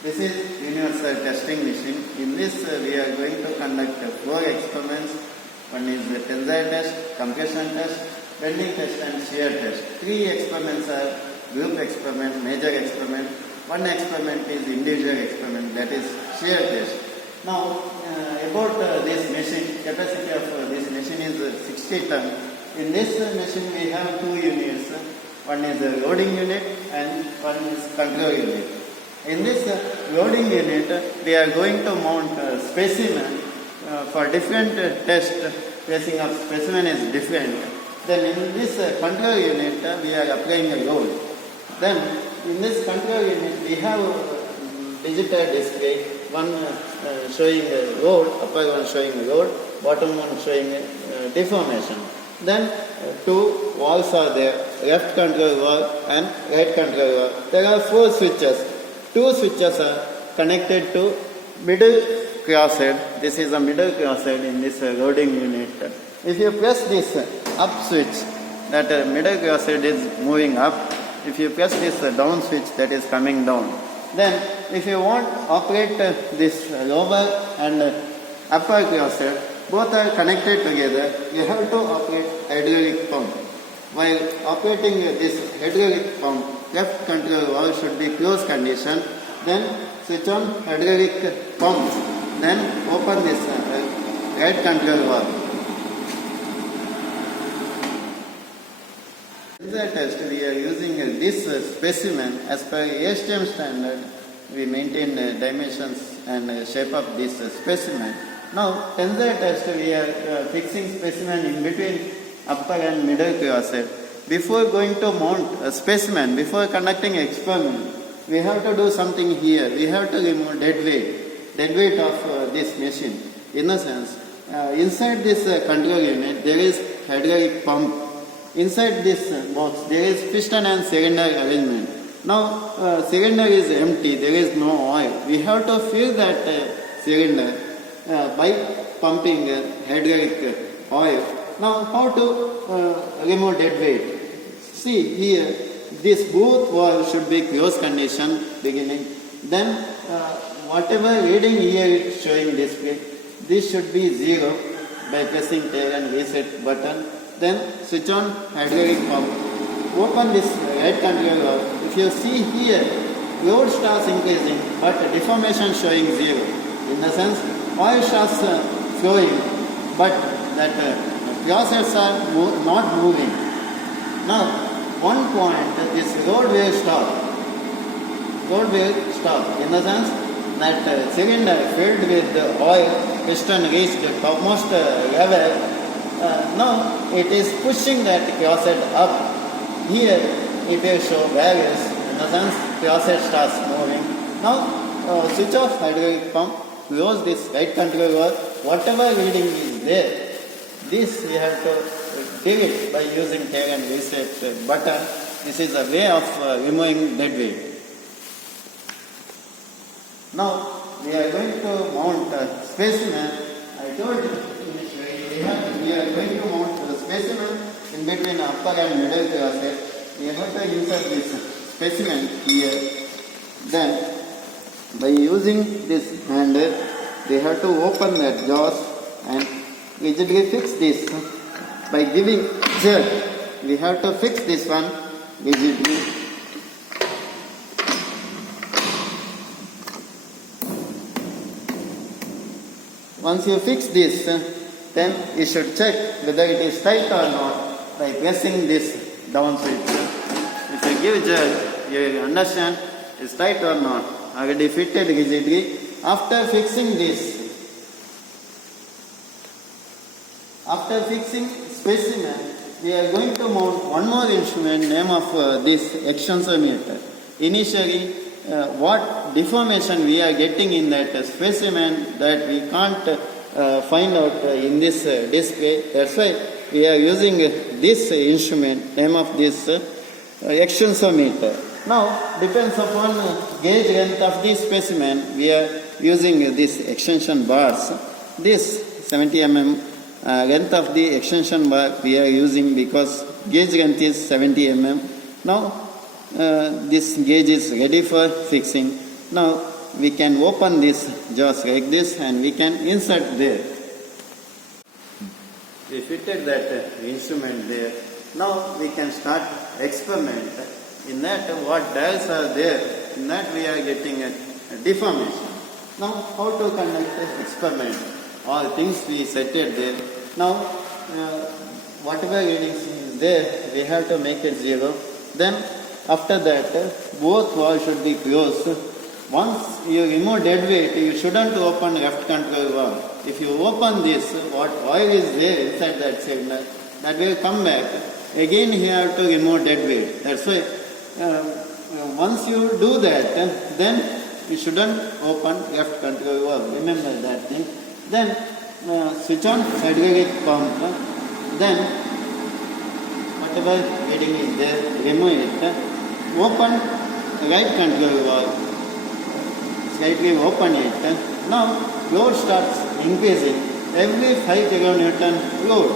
This is universal testing machine. In this we are going to conduct 4 experiments. One is the tensile test, compression test, bending test and shear test. 3 experiments are group experiment, major experiment. One experiment is individual experiment, that is shear test. Now about this machine, capacity of this machine is 60 ton. In this machine we have 2 units. One is a loading unit and one is control unit. In this loading unit, we are going to mount a specimen for different test. Placing of specimen is different. Then in this control unit, we are applying a load. Then in this control unit, we have digital display. One showing a load, upper one showing a load, bottom one showing a deformation. Then 2 valves are there, left control valve and right control valve. There are 4 switches. 2 switches are connected to middle crosshead. This is a middle crosshead in this loading unit. If you press this up switch, that middle crosshead is moving up. If you press this down switch, that is coming down. Then if you want to operate this lower and upper crosshead, both are connected together. You have to operate hydraulic pump. While operating this hydraulic pump, left control valve should be closed condition. Then switch on hydraulic pump. Then open this right control valve. In the test, we are using this specimen as per ASTM standard. We maintain dimensions and shape of this specimen. Now, tensile test, we are fixing specimen in between upper and middle crosshead. Before going to mount a specimen, before conducting experiment, we have to do something here. We have to remove dead weight of this machine. In a sense, inside this control unit, there is hydraulic pump. Inside this box, there is piston and cylinder arrangement. Now, cylinder is empty, there is no oil. We have to fill that cylinder by pumping hydraulic oil. Now, how to remove dead weight? See here, this both valve should be closed condition beginning. Then, whatever reading here is showing display, this should be 0 by pressing tail and reset button. Then switch on hydraulic pump. Open this right control valve. If you see here, load starts increasing, but deformation showing 0. In the sense, oil starts flowing, but that crossheads are not moving. Now, one point, this load will stop. Load will stop. In the sense that cylinder filled with oil, piston reached the topmost level. Now it is pushing that crosshead up. Here it will show values. In the sense, crosshead starts moving. Now switch off hydraulic pump. Close this right control valve. Whatever reading is there, this we have to delete by using tail and reset button. This is a way of removing dead weight. Now we are going to mount a specimen. I told you initially we are going to mount the specimen in between upper and middle crosshead. We have to insert this specimen here. Then by using this handle, we have to open that jaws and rigidly fix this. By giving jerk, we have to fix this one rigidly. Once you fix this, then you should check whether it is tight or not by pressing this down switch. If you give jerk, you will understand it's tight or not. Already fitted rigidly. After fixing specimen, we are going to mount one more instrument, name of this extensometer. Initially, what deformation we are getting in that specimen that we can't find out in this display. That's why we are using this instrument, name of this extensometer. Now, depends upon gauge length of the specimen, we are using this extension bars. This 70 mm length of the extension bar we are using because gauge length is 70 mm. Now, this gauge is ready for fixing. Now, we can open this just like this and we can insert there. We fitted that instrument there. Now we can start experiment. In that what dials are there, in that we are getting a deformation. Now how to conduct the experiment? All things we set it there. Now whatever readings is there, we have to make it 0. Then after that both walls should be closed. Once you remove dead weight, you shouldn't open left control valve. If you open this, what oil is there inside that signal, that will come back. Again you have to remove dead weight. That's why once you do that, then you shouldn't open left control valve. Remember that thing. Then switch on hydraulic pump. Then whatever reading is there, remove it. Open right control valve. Slightly open it. Now load starts increasing. Every 5 kN load.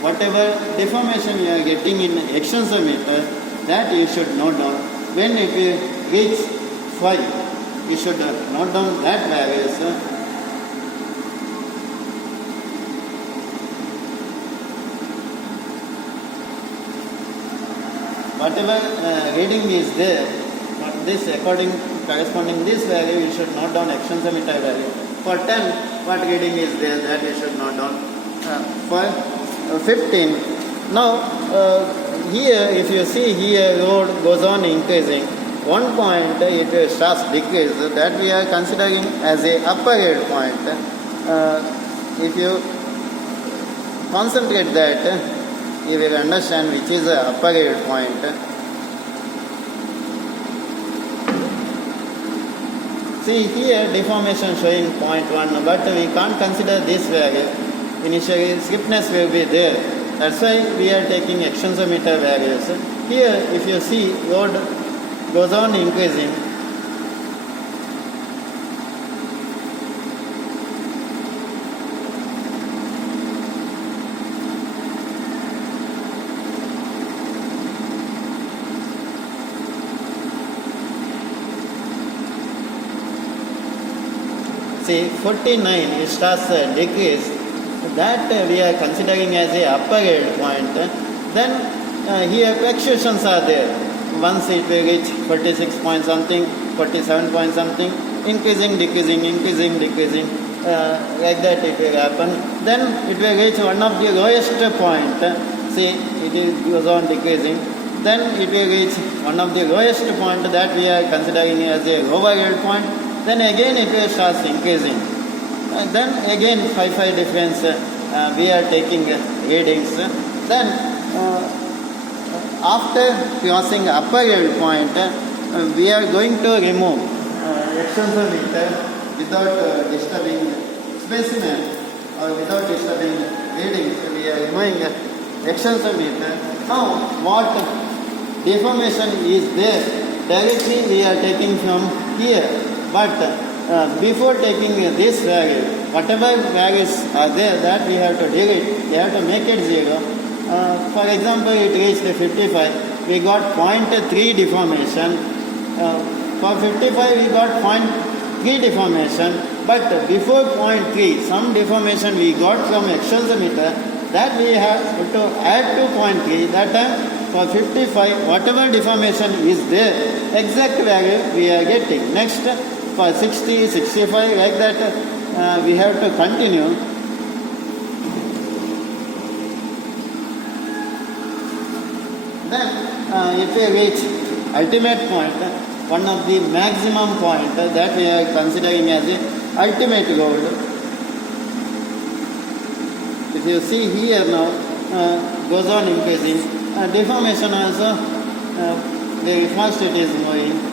Whatever deformation you are getting in extensometer, that you should note down. When it will reach 5, you should note down that values. Whatever reading is there, this corresponding this value, you should note down extensometer value. For 10, what reading is there, that you should note down. For 15, now here if you see here load goes on increasing. One point it will start decrease, that we are considering as a upper grade point. If you concentrate that, you will understand which is the upper grade point. See here deformation showing 0.1, but we can't consider this value. Initially stiffness will be there. That's why we are taking extensometer values. Here if you see load goes on increasing. See 49 it starts decrease. That we are considering as a upper grade point. Then here fluctuations are there. Once it will reach 46 point something, 47 point something, increasing, decreasing, increasing, decreasing. Like that it will happen. Then it will reach one of the lowest point. See it goes on decreasing. Then it will reach one of the lowest point that we are considering as a lower grade point. Then again it will start increasing. Then again 5 difference we are taking readings. Then after crossing upper grade point, we are going to remove extensometer without disturbing specimen or without disturbing readings. We are removing extensometer. Now what deformation is there, directly we are taking from here. But before taking this value, whatever values are there, that we have to delete, we have to make it 0. For example, it reached 55, we got 0.3 deformation. For 55, we got 0.3 deformation, but before 0.3, some deformation we got from extensometer, that we have to add to 0.3. That time, for 55, whatever deformation is there, exact value we are getting. Next, for 60, 65, like that, we have to continue. Then it will reach ultimate point, one of the maximum point that we are considering as the ultimate load. If you see here now, goes on increasing. Deformation also, the first it is moving.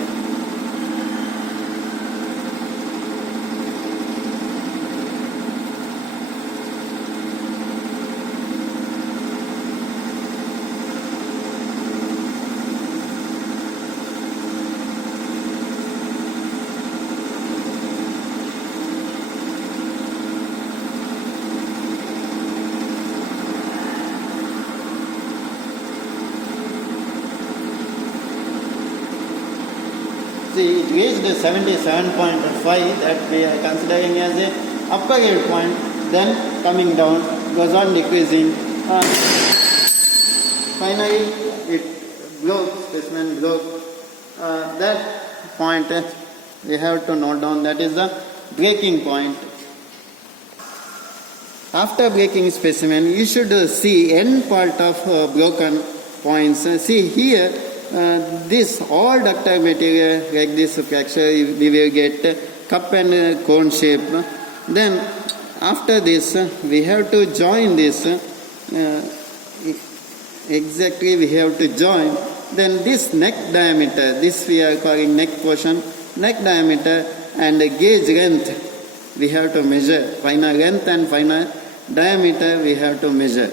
reached 77.5, that we are considering as a upper yield point, then coming down, goes on decreasing. Finally, it broke, specimen broke. That point we have to note down, that is the breaking point. After breaking specimen, you should see end part of broken points. See here, this all ductile material like this fracture, we will get cup and cone shape. Then after this, we have to join this. Exactly, we have to join. Then this neck diameter, this we are calling neck portion, neck diameter and gauge length we have to measure. Final length and final diameter we have to measure.